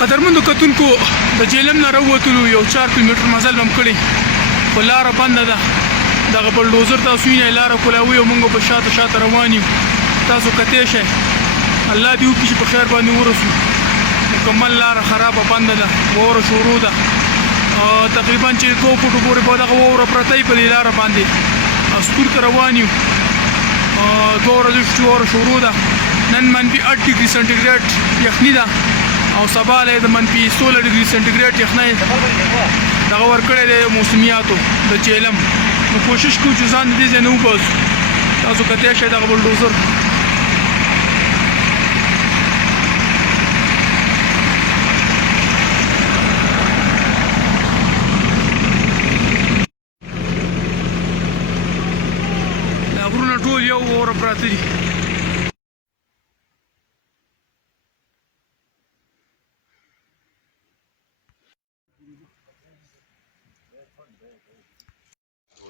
قدرمندو کتونکو د جیلم نه راووتلو یو 4 کیلومتر مزل هم کړی خو لاره بنده ده دغه بلډوزر تاسو وینئ لاره کولاوي او موږ په شاته روان یو تاسو کتی شئ الله دې وکړي چې په خیر باندې ورسو مکمل لاره خرابه بنده ده واوره شروع ده تقریبا چې 2 فوټو پورې به دغه واوره پرته وي په دې لاره باندې ستور ته روان یو 2 ورځې چې واوره شروع ده نن منفي 8 ډګري سنټیګریډ یخني ده او سبا له د منفي 16 ډګري سنټیګریډ یخنۍ دغه ورکړی دی موسمیاتو د چیلم نو کوشش کوو چې ځان دې ځای نه وباسو تاسو کتی شئ دغه بلډوزر دا غرونه ټول یو واوره پراته دي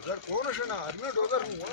डोजर कौन है ना आदमी डोजर हुआ